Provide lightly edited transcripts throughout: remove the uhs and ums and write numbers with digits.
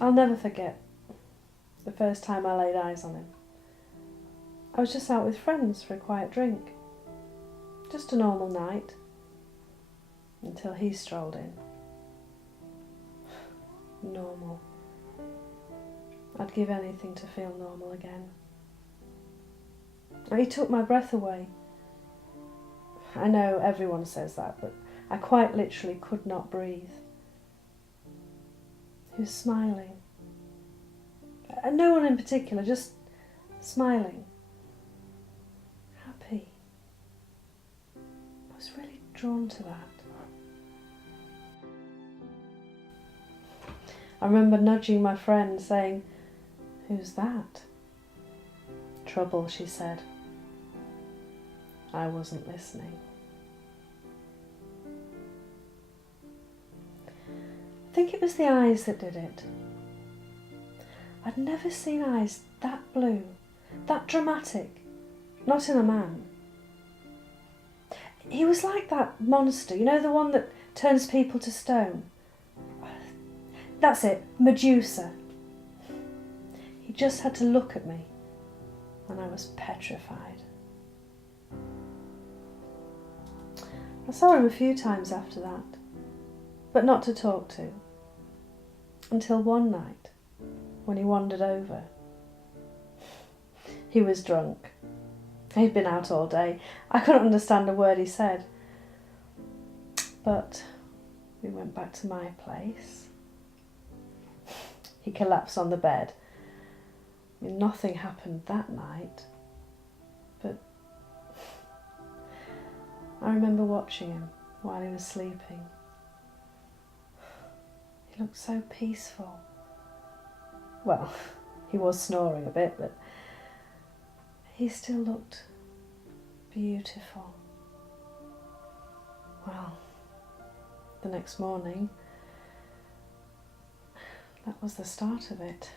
I'll never forget the first time I laid eyes on him. I was just out with friends for a quiet drink. Just a normal night. Until he strolled in. Normal. I'd give anything to feel normal again. He took my breath away. I know everyone says that, but I quite literally could not breathe. He was smiling. And no one in particular, just smiling. Happy. I was really drawn to that. I remember nudging my friend, saying, "Who's that?" "Trouble," she said. I wasn't listening. I think it was the eyes that did it. I'd never seen eyes that blue, that dramatic, not in a man. He was like that monster, you know, the one that turns people to stone. That's it, Medusa. He just had to look at me, and I was petrified. I saw him a few times after that, but not to talk to, until one night, when he wandered over. He was drunk. He'd been out all day. I couldn't understand a word he said. But we went back to my place. He collapsed on the bed. I mean, nothing happened that night, but I remember watching him while he was sleeping. He looked so peaceful. Well, he was snoring a bit, but he still looked beautiful. Well, the next morning, that was the start of it.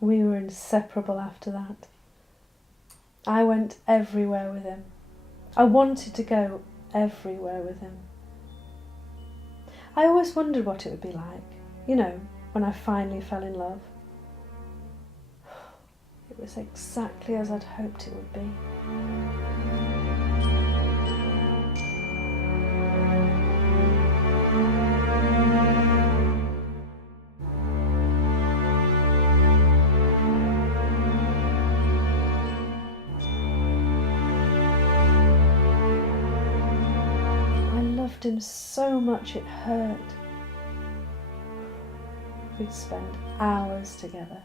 We were inseparable after that. I went everywhere with him. I wanted to go everywhere with him. I always wondered what it would be like, you know, when I finally fell in love. It was exactly as I'd hoped it would be. I loved him so much it hurt. We'd spend hours together.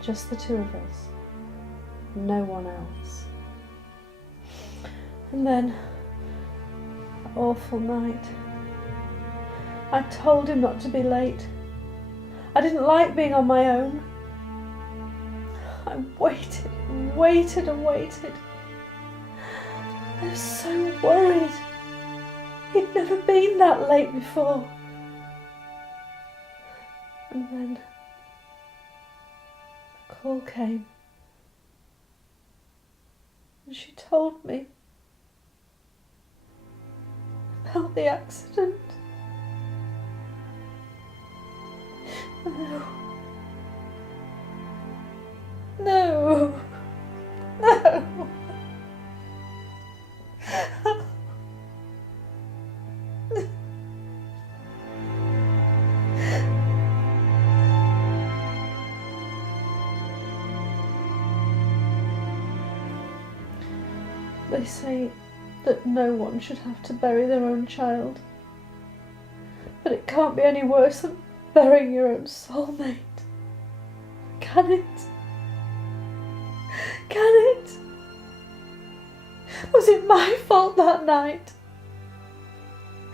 Just the two of us, no one else. And then, that awful night, I told him not to be late. I didn't like being on my own. I waited and waited and waited. I was so worried. He'd never been that late before. And then a call came, and she told me about the accident. No. No. No. They say that no one should have to bury their own child. But it can't be any worse than burying your own soulmate. Can it? Can it? Was it my fault that night?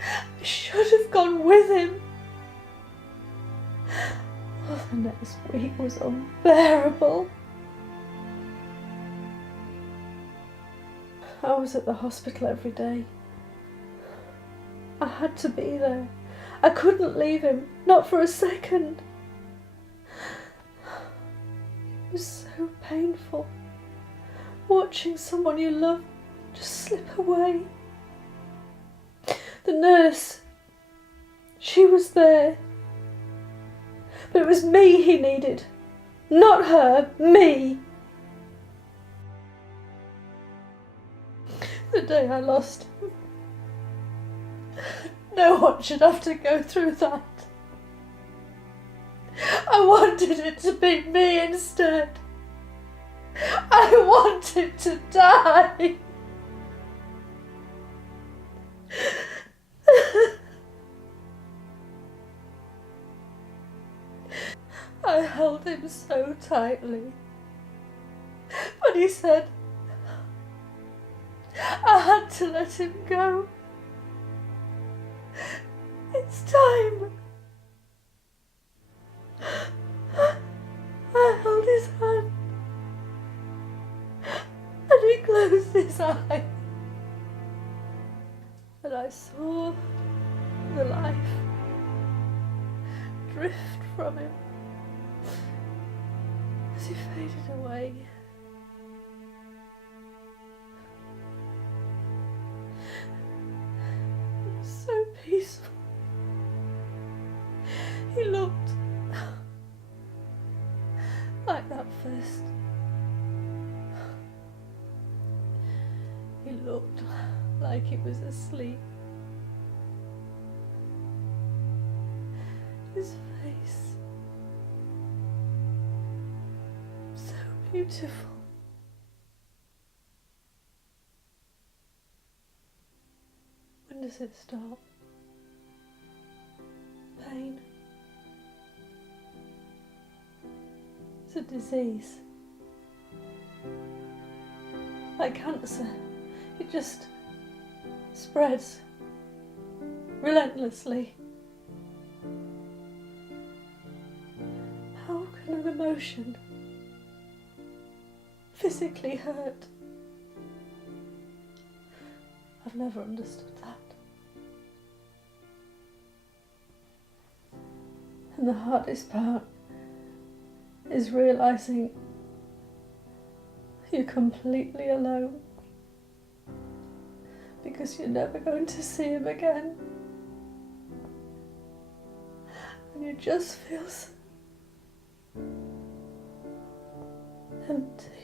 I should have gone with him. Oh, the next week was unbearable. I was at the hospital every day. I had to be there. I couldn't leave him, not for a second. It was so painful. watching someone you love just slip away. The nurse, she was there. But it was me he needed. Not her, me. The day I lost him. No one should have to go through that. I wanted it to be me instead. I wanted to die. I held him so tightly, but he said I had to let him go. It's time. I held his hand and he closed his eye, and I saw the life drift from him as he faded away. It was so peaceful. He looked like that first. He looked like he was asleep. His face, so beautiful. When does it stop? Pain. It's a disease. Like cancer. It just spreads relentlessly. How can an emotion physically hurt? I've never understood that. And the hardest part is realising you're completely alone, because you're never going to see him again, and you just feel so empty.